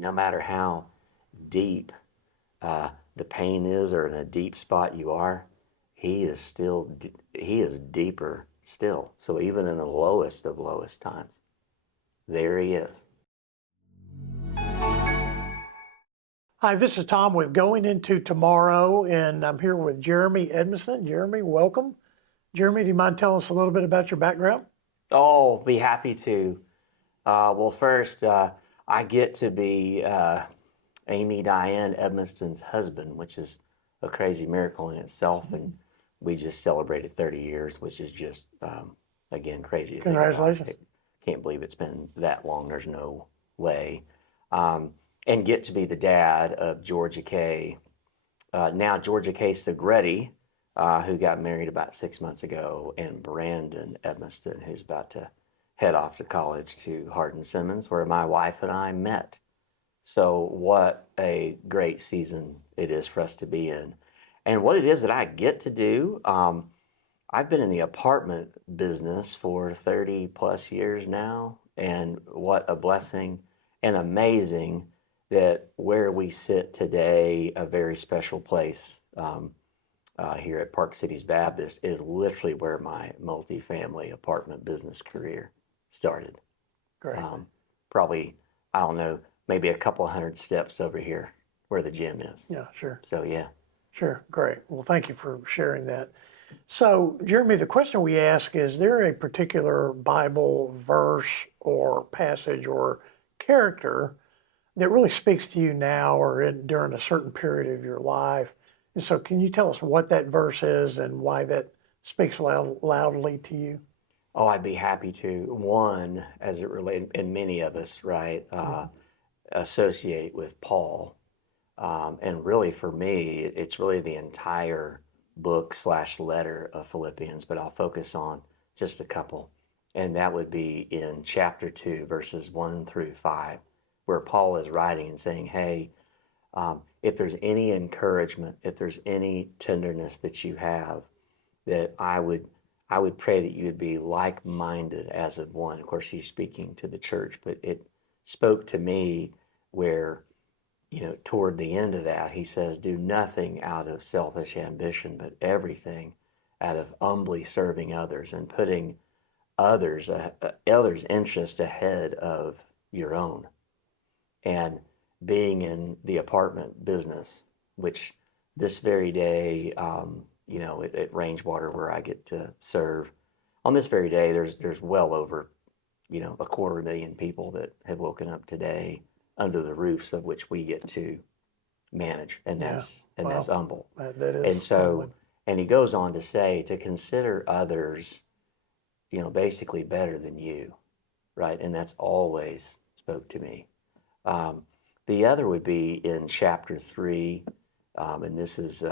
no matter how deep the pain is, or in a deep spot you are, he is deeper still. So even in the lowest of lowest times, there he is. Hi, this is Tom with Going Into Tomorrow, and I'm here with Jeremy Edmiston. Jeremy, welcome. Jeremy, do you mind telling us a little bit about your background? Oh, be happy to. Well, first, I get to be Amy Diane Edmiston's husband, which is a crazy miracle in itself. And we just celebrated 30 years, which is just, again, crazy to think about. Congratulations. Can't believe it's been that long. There's no way. And get to be the dad of Georgia K. Now Georgia K. Segretti, who got married about 6 months ago, and Brandon Edmiston, who's about to head off to college to Hardin-Simmons, where my wife and I met. So what a great season it is for us to be in. And what it is that I get to do, I've been in the apartment business for 30 plus years now, and what a blessing and amazing that where we sit today, a very special place here at Park Cities Baptist, is literally where my multifamily apartment business career started. Great. Probably, I don't know, maybe a couple hundred steps over here where the gym is. Yeah, sure. So yeah. Sure. Great. Well, thank you for sharing that. So, Jeremy, the question we ask is there a particular Bible verse or passage or character that really speaks to you now or during a certain period of your life? And so, can you tell us what that verse is and why that speaks loudly to you? Oh, I'd be happy to. One, as it relates, and many of us, right, associate with Paul. And really for me, it's really the entire book / letter of Philippians, but I'll focus on just a couple. And that would be in chapter 2, verses 1 through 5, where Paul is writing and saying, hey, if there's any encouragement, if there's any tenderness that you have, that I would pray that you would be like-minded as of one. Of course, he's speaking to the church, but it spoke to me where, toward the end of that, he says, do nothing out of selfish ambition, but everything out of humbly serving others and putting others' interest ahead of your own. And being in the apartment business, which this very day, at RangeWater, where I get to serve, on this very day, there's well over, 250,000 people that have woken up today under the roofs of which we get to manage, and that's humble. That is. And so, and he goes on to say to consider others, basically better than you, right? And that's always spoke to me. The other would be in chapter 3, and this is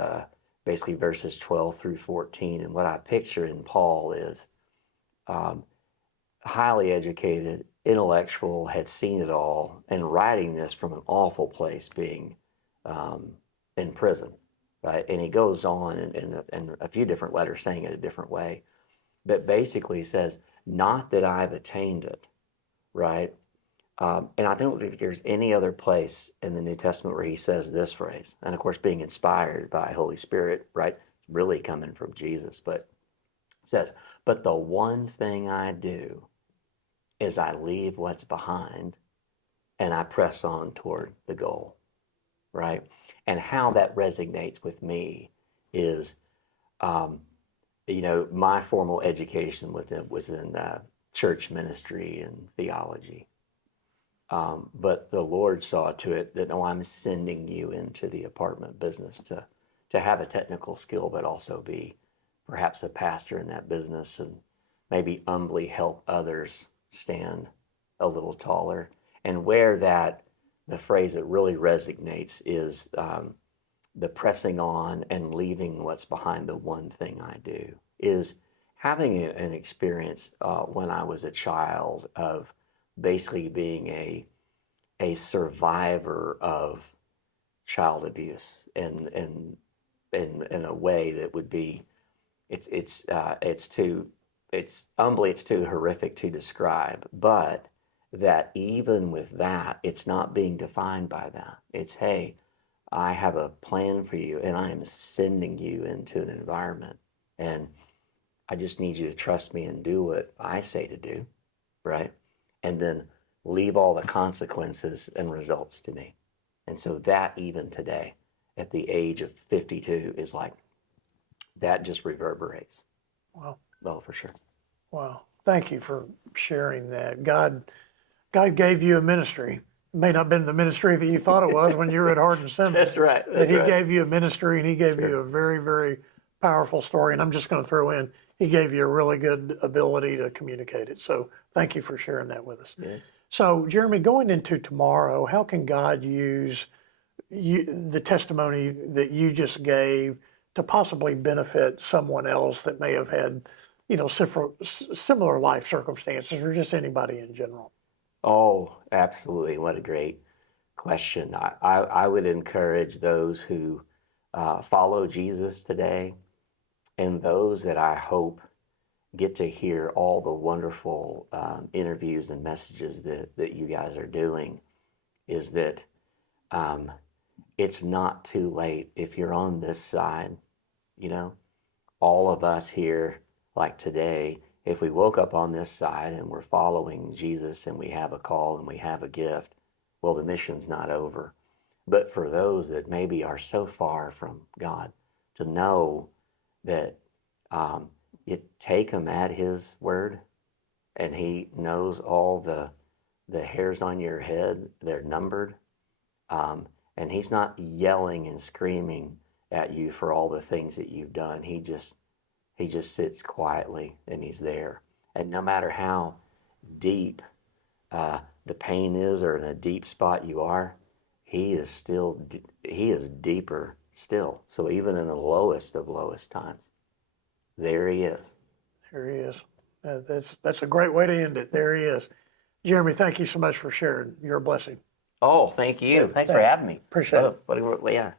basically verses 12 through 14. And what I picture in Paul is highly educated, intellectual, had seen it all, and writing this from an awful place, being in prison, right? And he goes on in a few different letters saying it a different way, but basically says, not that I've attained it, right? And I don't think there's any other place in the New Testament where he says this phrase. And of course, being inspired by Holy Spirit, right? Really coming from Jesus, but says, but the one thing I do is I leave what's behind and I press on toward the goal, right? And how that resonates with me is, my formal education was in church ministry and theology. But the Lord saw to it that, no, I'm sending you into the apartment business to have a technical skill, but also be perhaps a pastor in that business and maybe humbly help others stand a little taller. And where the phrase that really resonates is the pressing on and leaving what's behind, the one thing I do, is having an experience when I was a child of basically being a survivor of child abuse and in a way that would be it's too horrific to describe, but that even with that, it's not being defined by that. It's, hey, I have a plan for you and I am sending you into an environment. And I just need you to trust me and do what I say to do, right? And then leave all the consequences and results to me. And so that even today, at the age of 52, is like, that just reverberates. Wow. Oh, for sure. Wow. Thank you for sharing that. God gave you a ministry. It may not have been the ministry that you thought it was when you were at Hardin-Simmons. That's right. But That's he right. gave you a ministry and he gave you Sure. a very, very powerful story. And I'm just going to throw in, he gave you a really good ability to communicate it. So thank you for sharing that with us. Yeah. So, Jeremy, going into tomorrow, how can God use the testimony that you just gave to possibly benefit someone else that may have had, similar life circumstances, or just anybody in general? Oh, absolutely. What a great question. I would encourage those who follow Jesus today and those that I hope get to hear all the wonderful interviews and messages that you guys are doing is that um, it's not too late if you're on this side, you know, all of us here, like today, if we woke up on this side and we're following Jesus and we have a call and we have a gift, well, the mission's not over. But for those that maybe are so far from God, to know that you take him at his word and he knows all the hairs on your head, they're numbered. And he's not yelling and screaming at you for all the things that you've done. He just sits quietly and he's there. And no matter how deep the pain is or in a deep spot you are, he is deeper still. So even in the lowest of lowest times, there he is. There he is. That's a great way to end it. There he is. Jeremy, thank you so much for sharing. You're a blessing. Oh, thank you. Yeah, Thanks for having me. appreciate it. Yeah.